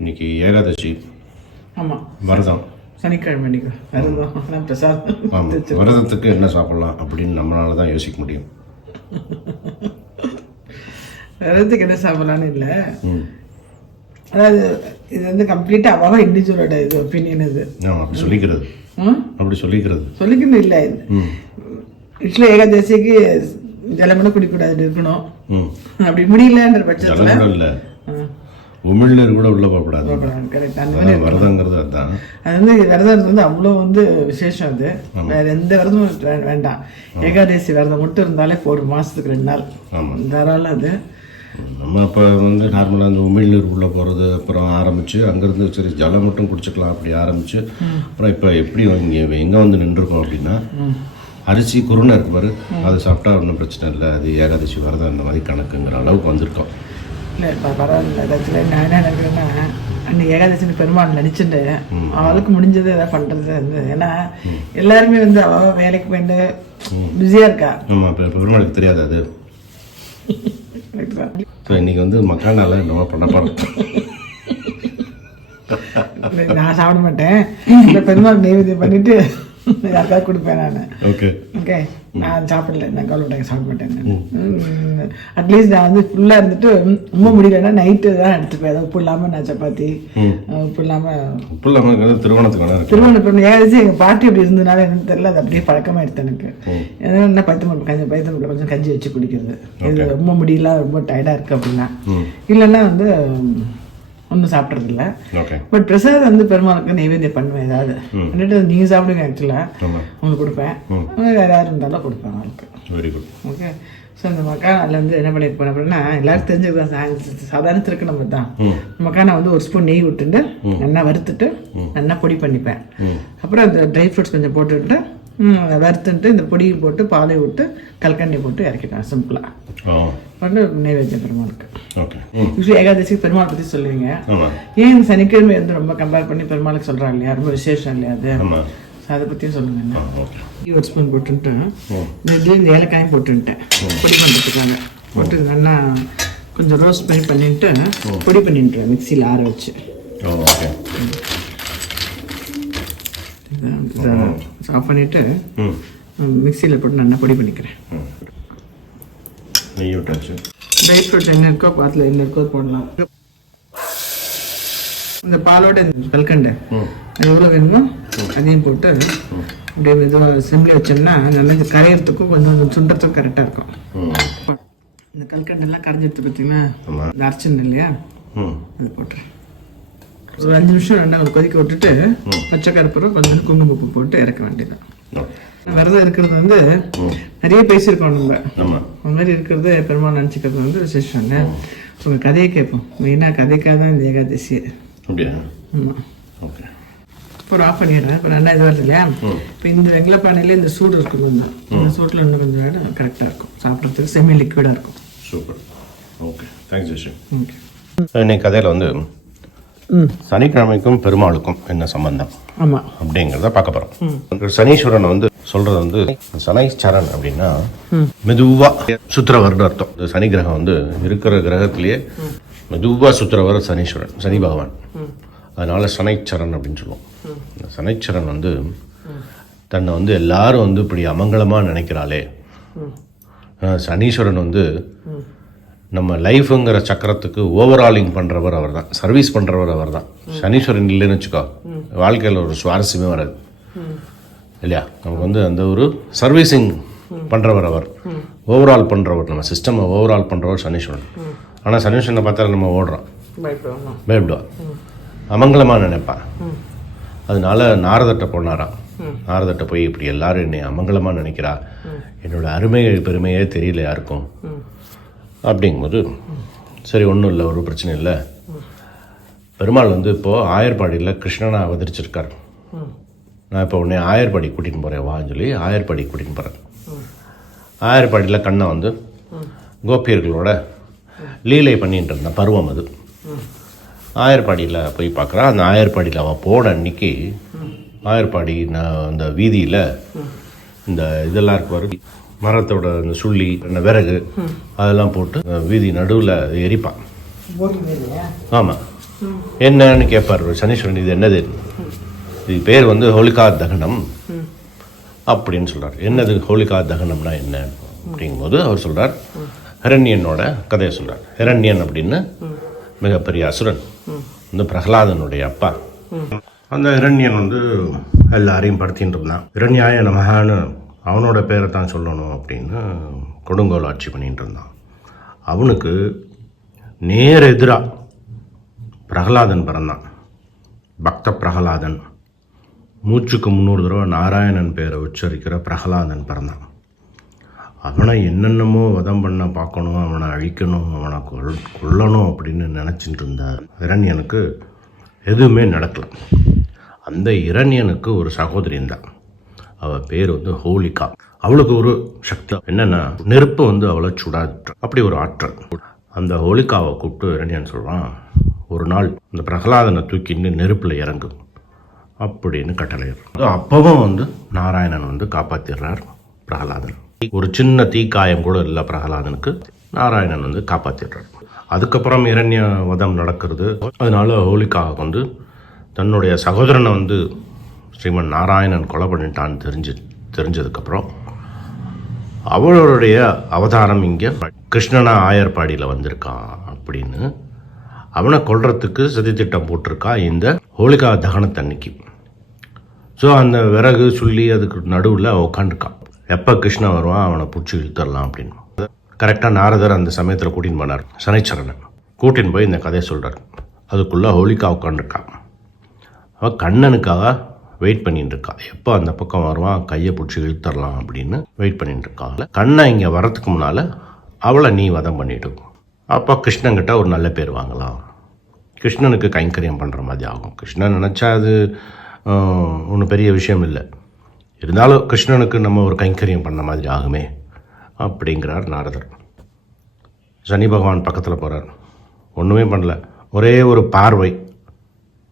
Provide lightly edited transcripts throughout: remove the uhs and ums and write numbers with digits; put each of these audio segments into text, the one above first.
இன்னைக்கு ஏகாதசி. ஆமாம், விரதம். சனிக்கிழமை இன்னைக்கு விரதம். பிரசாதம். ஆமாம், விரதத்துக்கு என்ன சாப்பிட்லாம் அப்படின்னு நம்மளால தான் யோசிக்க முடியும். விரதத்துக்கு என்ன சாப்பிட்லான்னு இல்லை, அதாவது இது வந்து கம்ப்ளீட்டாக அவ்வளோ இண்டிவிஜுவலோட இது ஒப்பீனியன். இது அப்படி சொல்லிக்கிறது, அப்படி சொல்லிக்கணும் இல்லை. ஆக்சுவலாக ஏகாதசிக்கு ஜலமனை குடிக்கூடாது இருக்கணும். அப்படி முடியலன்ற பட்சத்தில் இல்லை, உமிழ்நீர் கூட உள்ள போகக்கூடாது. கரெக்ட். அந்த மாதிரி விரதங்கிறது அதுதான். அது வந்து விரதம் வந்து அவ்வளோ வந்து விசேஷம். அது வேற எந்த விரதமும் வேண்டாம். ஏகாதசி விரதம் மட்டும் இருந்தாலே போடும், மாதத்துக்கு 2 நாள் தாராளம். அது நம்ம இப்போ வந்து நார்மலாக அந்த உமிழ்நீர் உள்ளே போகிறது அப்புறம் ஆரம்பித்து அங்கேருந்து சரி ஜலம் மட்டும் குடிச்சிக்கலாம் அப்படி ஆரம்பித்து அப்புறம் இப்போ எப்படி இங்கே எங்கே வந்து நின்றுருக்கோம் அப்படின்னா அரிசி குருணை இருக்கு பாரு, அதை சாப்பிட்டா ஒன்றும் பிரச்சனை இல்லை, அது ஏகாதசி விரதம் இந்த மாதிரி கணக்குங்கிற அளவுக்கு வந்திருக்கோம். இல்லை இப்போ பரவாயில்ல. ஆக்சுவலாக நான் என்ன நினைக்கிறேன்னா, அன்றைக்கி ஏகாதசின்னு பெருமாள் நினச்சிட்டு அவளுக்கு முடிஞ்சது எதாவது பண்ணுறது வந்து, ஏன்னா எல்லாருமே வந்து அவள் வேலைக்கு போயிட்டு பிஸியாக இருக்கா. ஆமாம், இப்போ பெருமாளுக்கு தெரியாது அது. ஸோ இன்றைக்கி வந்து மக்கள்னால நம்ம பண்ண போகிறோம். நான் சாப்பிட மாட்டேன், இந்த பெருமாள் நைவேத்தியம் பண்ணிவிட்டு யாருக்காவது கொடுப்பேன் நான். ஓகே ஓகே, நான் சாப்பிடல, நான் கவலைப்பட்டேன், சாப்பிட மாட்டேன். அட்லீஸ்ட் நான் வந்து ஃபுல்லாக இருந்துட்டு ரொம்ப முடியலன்னா நைட்டு தான் எடுத்துப்பேன். ஏதாவது உப்பு இல்லாமல் நான் சப்பாத்தி, உப்பு இல்லாமல் திருவண்ணாமலை ஏதாச்சும் எங்கள் பாட்டி அப்படி இருந்ததுனால எனக்கு தெரியல, அது அப்படியே பழக்கமாக எடுத்து எனக்கு. என்ன பைத்தம்பருப்பு கொஞ்சம் கஞ்சி வச்சு குடிக்கிறது. இது ரொம்ப முடியல, ரொம்ப டயர்டாக இருக்குது அப்படின்னா, இல்லைன்னா வந்து ஒன்றும் சாப்பிட்றது இல்லை. பட் பிரசாதம் வந்து பெருமாளுக்கு நைவேத்தியம் பண்ணுவேன். ஏதாவது பண்ணிட்டு நீங்கள் சாப்பிடுங்க, ஆக்சுவலாக உங்களுக்கு கொடுப்பேன், வேறு யாரும் இருந்தாலும் கொடுப்பேன் அவங்களுக்கு. Very good. ஓகே. ஸோ இந்த மக்கானில் வந்து என்ன பண்ணியிருப்பேன் அப்படின்னா, எல்லாரும் தெரிஞ்சது தான், சாதாரண திருக்கு நம்ம தான். மக்கானை வந்து 1 ஸ்பூன் நெய் விட்டுட்டு நல்லா வறுத்துட்டு நல்லா பொடி பண்ணிப்பேன். அப்புறம் அந்த ட்ரை ஃப்ரூட்ஸ் கொஞ்சம் போட்டுவிட்டு வறுத்துட்டு இந்த பொடியை போட்டு பாலை விட்டு கல்கண்டி போட்டு இறக்கிட்டேன். சிம்பிளாக பண்ணு நைவேத்தியம் பெருமாளுக்கு. யூஸ்வலி ஏகாதசிக்கு பெருமாள் பற்றி சொல்லுவீங்க, ஏன் இந்த சனிக்கிழமை வந்து ரொம்ப கம்பேர் பண்ணி பெருமாளுக்கு சொல்கிறாங்க இல்லையா, ரொம்ப விசேஷம் இல்லையா அது, அதை பற்றியும் சொல்லுங்க. 1 ஸ்பூன் போட்டுன்ட்டு இந்த ஏலக்காயும் போட்டுன்ட்டேன் பொடி பண்ணுறதுக்காக. போட்டு நல்லா கொஞ்சம் ரோஸ்ட் பண்ணிட்டு பொடி பண்ணிட்டுருவேன் மிக்சியில் ஆற வச்சு. ஆஃப் பண்ணிவிட்டு மிக்சியில் போட்டு நல்லா பொடி பண்ணிக்கிறேன். ட்ரை ஃப்ரூட்ஸ் என்ன இருக்கோ பாத்தில் என்ன இருக்கோ போடலாம். இந்த பாலோட கல்கண்டை எவ்வளோ வேணுமோ அதையும் போட்டு அப்படியே மெதுவாக சிம்மில் வச்சோம்னா நல்லா இந்த கரையிறதுக்கும் கொஞ்சம் சுண்டத்துக்கும் கரெக்டாக இருக்கும். இந்த கல்கண்டெல்லாம் கரைஞ்சிடுத்து பார்த்தீங்கன்னா இந்த அரைச்சின்னு இல்லையா, அது போட்டுறேன். ஒரு 5 நிமிஷம் நல்லா கொதிக்க விட்டுட்டு பச்சை கருப்பூரம் கொஞ்சம் குங்குமப்பூ போட்டு இறக்க வேண்டியதான். விரதம் இருக்கிறது வந்து நிறைய பேசியிருக்கோம் நம்ம, அந்த மாதிரி இருக்கிறது பெருமாள் நினச்சிக்கிறது வந்து விசேஷம் இல்லை. உங்கள் கதையை கேட்போம், மெயினாக கதைக்காக தான் இந்த ஏகாதசி. ஆமாம். இப்போ ஆஃப் பண்ணிடுறேன். இப்போ நல்லா இது வருது இல்லையா, இப்போ இந்த வெங்கலப்பானையிலே இந்த சூடு இருக்கணும் தான், இந்த சூட்டில் இன்னும் கொஞ்சம் வேணும், கரெக்டாக இருக்கும் சாப்பிட்றதுக்கு, செமி லிக்விடாக இருக்கும். சூப்பர். Okay, thanks ஜெஷி. ஓகே, இன்னைக்கு கதையில் வந்து சனிக்கிழமைக்கும் பெருமாளுக்கும் என்ன சம்பந்தம் அப்படிங்கிறத பார்க்க போறோம். சனீஸ்வரன் வந்து சொல்றது வந்து சனைச்சரன் அப்படின்னா மெதுவா சுத்திரவர்னு அர்த்தம். சனி கிரகம் வந்து இருக்கிற கிரகத்திலேயே மெதுவா சுத்திரவர் சனீஸ்வரன், சனி பகவான். அதனால சனைச்சரன் அப்படின்னு சொல்லுவோம். சனைச்சரன் வந்து தன்னை வந்து எல்லாரும் வந்து இப்படி அமங்கலமா நினைக்கிறாளே, சனீஸ்வரன் வந்து நம்ம லைஃபுங்கிற சக்கரத்துக்கு ஓவராலிங் பண்ணுறவர் அவர் தான், சர்வீஸ் பண்ணுறவர் அவர் தான். சனீஸ்வரன் இல்லைன்னு வச்சுக்கோ, வாழ்க்கையில் ஒரு சுவாரஸ்யமே வராது இல்லையா. நமக்கு வந்து அந்த ஒரு சர்வீசிங் பண்ணுறவர் அவர், ஓவரால் பண்ணுறவர், நம்ம சிஸ்டம் ஓவரால் பண்ணுறவர் சனீஸ்வரன். ஆனால் சனீஸ்வரனை பார்த்தா நம்ம ஓடுறோம், பயப்படுவான், அமங்கலமாக நினைப்பான். அதனால நாரதட்ட போனாராம். நாரதட்ட போய் இப்படி எல்லாரும் என்னை அமங்கலமாக நினைக்கிறா, என்னோட அருமை பெருமையே தெரியல யாருக்கும் அப்படிங்கும்போது, சரி ஒன்றும் இல்லை, ஒரு பிரச்சனை இல்லை. பெருமாள் வந்து இப்போது ஆயர்பாடியில் கிருஷ்ணனை அவதரிச்சிருக்கார். நான் இப்போ உடனே ஆயர்பாடி கூட்டின்னு போகிறேன் வான்னு சொல்லி ஆயர்பாடி கூட்டின்னு போகிறேன். ஆயர்பாடியில் கண்ணை வந்து கோபியர்களோட லீலை பண்ணிட்டு இருந்தேன் பருவம் அது. ஆயர்பாடியில் போய் பார்க்குறான். அந்த ஆயர்பாடியில் அவன் போன அன்னைக்கு ஆயர்பாடி அந்த வீதியில் இந்த இதெல்லாம் இருக்குவார், மரத்தோட இந்த சுள்ளி இந்த விறகு அதெல்லாம் போட்டு வீதி நடுவில் எரிப்பான். ஆமாம், என்னன்னு கேட்பார் சனீஸ்வரன், இது என்னது? இது பேர் வந்து ஹோலிகா தகனம் அப்படின்னு சொல்கிறார். என்னது ஹோலிகா தகனம்னா என்ன அப்படிங்கும்போது அவர் சொல்கிறார், ஹிரண்யனோட கதையை சொல்கிறார். ஹிரண்யன் அப்படின்னு மிகப்பெரிய அசுரன், வந்து பிரகலாதனுடைய அப்பா. அந்த ஹிரண்யன் வந்து எல்லாரையும் படுத்தின்னு இருந்தான். ஹிரண்யாய நமகான்னு அவனோட பேரை தான் சொல்லணும் அப்படின்னு கொடுங்கோல் ஆட்சி பண்ணிட்டு இருந்தான். அவனுக்கு நேர் எதிராக பிரகலாதன் பிறந்தான். பக்த பிரகலாதன், மூச்சுக்கு 300 தடவை நாராயணன் பேரை உச்சரிக்கிற பிரகலாதன் பிறந்தான். அவனை என்னென்னமோ வதம் பண்ண பார்க்கணும், அவனை அழிக்கணும், அவனை கொல்லணும் அப்படின்னு நினச்சிட்டு இருந்த இரண்யனுக்கு எதுவுமே நடக்கலை. அந்த இரண்யனுக்கு ஒரு சகோதரி இருந்தான். அவள் பேர் வந்து ஹோலிகா. அவளுக்கு ஒரு சக்தி என்னென்னா, நெருப்பு வந்து அவளை சுடாது, அப்படி ஒரு ஆற்றல். அந்த ஹோலிகாவை கூப்பிட்டு இரண்யன் சொல்கிறான், ஒரு நாள் இந்த பிரகலாதனை தூக்கிட்டு நெருப்பில் இறங்கு அப்படின்னு கட்டளையிடுறான். அப்பவும் வந்து நாராயணன் வந்து காப்பாற்றிடுறார் பிரகலாதன். ஒரு சின்ன தீக்காயம் கூட இல்லை பிரகலாதனுக்கு, நாராயணன் வந்து காப்பாற்றிடுறார். அதுக்கப்புறம் இரண்ய வதம் நடக்கிறது. அதனால ஹோலிகா வந்து தன்னுடைய சகோதரனை வந்து ஸ்ரீமன் நாராயணன் கொலை பண்ணிட்டான்னு தெரிஞ்சதுக்கப்புறம் அவளுடைய அவதாரம் இங்கே கிருஷ்ணனா ஆயர்பாடியில் வந்திருக்கான் அப்படின்னு அவனை கொல்றதுக்கு சதித்திட்டம் போட்டிருக்கா இந்த ஹோலிகா தகனத்தன்னைக்கு. ஸோ அந்த விறகு சொல்லி அதுக்கு நடுவில் உட்காந்துருக்கான். எப்போ கிருஷ்ணன் வருவான் அவனை பிடிச்சி இழுத்துடலாம் அப்படின்னு. கரெக்டாக நாரதர் அந்த சமயத்தில் கூட்டின்னு போனார். சனீச்சரனை கூட்டின்னு போய் இந்த கதையை சொல்கிறார். அதுக்குள்ளே ஹோலிகா உட்காந்துருக்கான். அவள் கண்ணனுக்காக வெயிட் பண்ணிட்டு இருக்கா. எப்போ அந்த பக்கம் வருவான் கையை பிடிச்சி இழுத்துடலாம் அப்படின்னு வெயிட் பண்ணிட்டு இருக்காங்க. கண்ணன் இங்கே வரத்துக்கு முன்னால் அவளை நீ வதம் பண்ணிட்டு. அப்போ கிருஷ்ணன்கிட்ட ஒரு நல்ல பேர் வாங்கலாம், கிருஷ்ணனுக்கு கைங்கரியம் பண்ணுற மாதிரி ஆகும். கிருஷ்ணன் நினச்சா அது ஒன்றும் பெரிய விஷயம் இல்லை, இருந்தாலும் கிருஷ்ணனுக்கு நம்ம ஒரு கைங்கரியம் பண்ண மாதிரி ஆகுமே அப்படிங்கிறார் நாரதர். சனி பகவான் பக்கத்தில் போகிறார். ஒன்றுமே பண்ணல, ஒரே ஒரு பார்வை,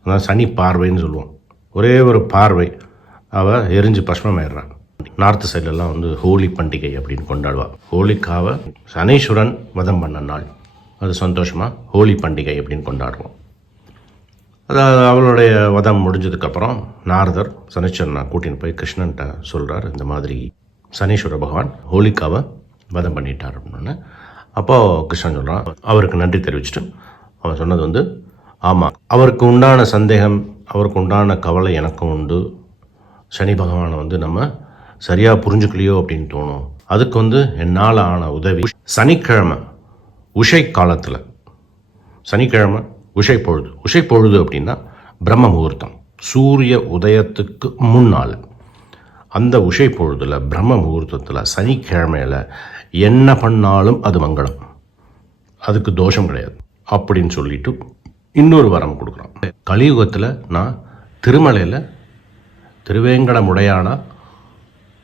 அதான் சனி பார்வைன்னு சொல்லுவோம். ஒரே ஒரு பார்வை அவள் எரிஞ்சு பஸ்மமாயிடுறான். நார்த்து சைட்லலாம் வந்து ஹோலி பண்டிகை அப்படின்னு கொண்டாடுவாள். ஹோலிக்காவை சனீஸ்வரன் வதம் பண்ண நாள், அது சந்தோஷமாக ஹோலி பண்டிகை அப்படின்னு கொண்டாடுவோம். அதாவது அவளுடைய வதம் முடிஞ்சதுக்கப்புறம் நாரதர் சனீஸ்வரனை கூட்டின்னு போய் கிருஷ்ணன்கிட்ட சொல்கிறார், இந்த மாதிரி சனீஸ்வர பகவான் ஹோலிக்காவை வதம் பண்ணிட்டார் அப்படின்னு. அப்போது கிருஷ்ணன் சொல்கிறான், அவருக்கு நன்றி தெரிவிச்சுட்டு அவன் சொன்னது வந்து, ஆமாம், அவருக்கு உண்டான சந்தேகம், அவருக்கு உண்டான கவலை எனக்கும் உண்டு. சனி பகவானை வந்து நம்ம சரியாக புரிஞ்சுக்கலையோ அப்படின்னு தோணும். அதுக்கு வந்து என்னால் ஆன உதவி, சனிக்கிழமை உஷை காலத்தில், சனிக்கிழமை உஷை பொழுது. உஷை பொழுது அப்படின்னா பிரம்ம முகூர்த்தம், சூரிய உதயத்துக்கு முன்னால். அந்த உஷை பொழுதில் பிரம்ம முகூர்த்தத்தில் சனிக்கிழமையில் என்ன பண்ணாலும் அது மங்களம், அதுக்கு தோஷம் கிடையாது அப்படின்னு சொல்லிட்டு இன்னொரு வரம் கொடுக்குறான். கலியுகத்தில் நான் திருமலையில் திருவேங்கடமுடையான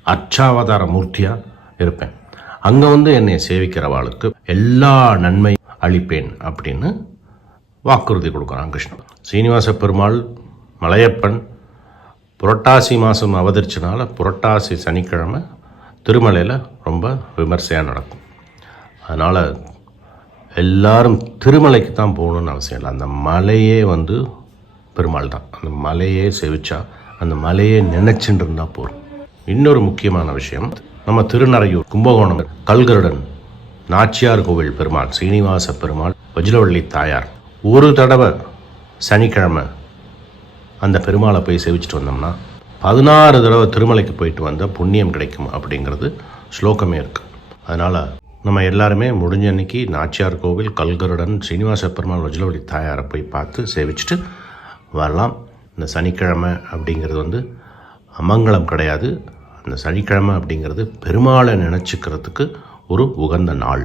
அர்ச்சாவதார மூர்த்தியாக இருப்பேன். அங்கே வந்து என்னை சேவிக்கிறவாளுக்கு எல்லா நன்மை அளிப்பேன் அப்படின்னு வாக்குறுதி கொடுக்குறான் கிருஷ்ணன். சீனிவாச பெருமாள் மலையப்பன் புரட்டாசி மாதம் அவதரிச்சனால புரட்டாசி சனிக்கிழமை திருமலையில் ரொம்ப விமர்சையாக நடக்கும். அதனால் எல்லாரும் திருமலைக்கு தான் போகணுன்னு அவசியம் இல்லை. அந்த மலையே வந்து பெருமாள் தான். அந்த மலையே சேவிச்சா, அந்த மலையே நினைச்சுட்டு இருந்தால் போதும். இன்னொரு முக்கியமான விஷயம், நம்ம திருநறையூர் கும்பகோணம் கல்கருடன் நாச்சியார் கோவில் பெருமாள் சீனிவாச பெருமாள் வஜ்ரவள்ளி தாயார் ஒரு தடவை சனிக்கிழமை அந்த பெருமாளை போய் சேவிச்சுட்டு வந்தோம்னா 16 தடவை திருமலைக்கு போயிட்டு வந்த புண்ணியம் கிடைக்கும் அப்படிங்கிறது ஸ்லோகமே இருக்குது. அதனால் நம்ம எல்லாருமே முடிஞ்ச அன்னைக்கு நாச்சியார் கோவில் கல்கருடன் சீனிவாச பெருமாள் வஜ்ரவள்ளி தாயாரை போய் பார்த்து சேவிச்சுட்டு வரலாம். இந்த சனிக்கிழமை அப்படிங்கிறது வந்து அமங்கலம் கிடையாது. அந்த சனிக்கிழமை அப்படிங்கிறது பெருமாளை நினச்சிக்கிறதுக்கு ஒரு உகந்த நாள்.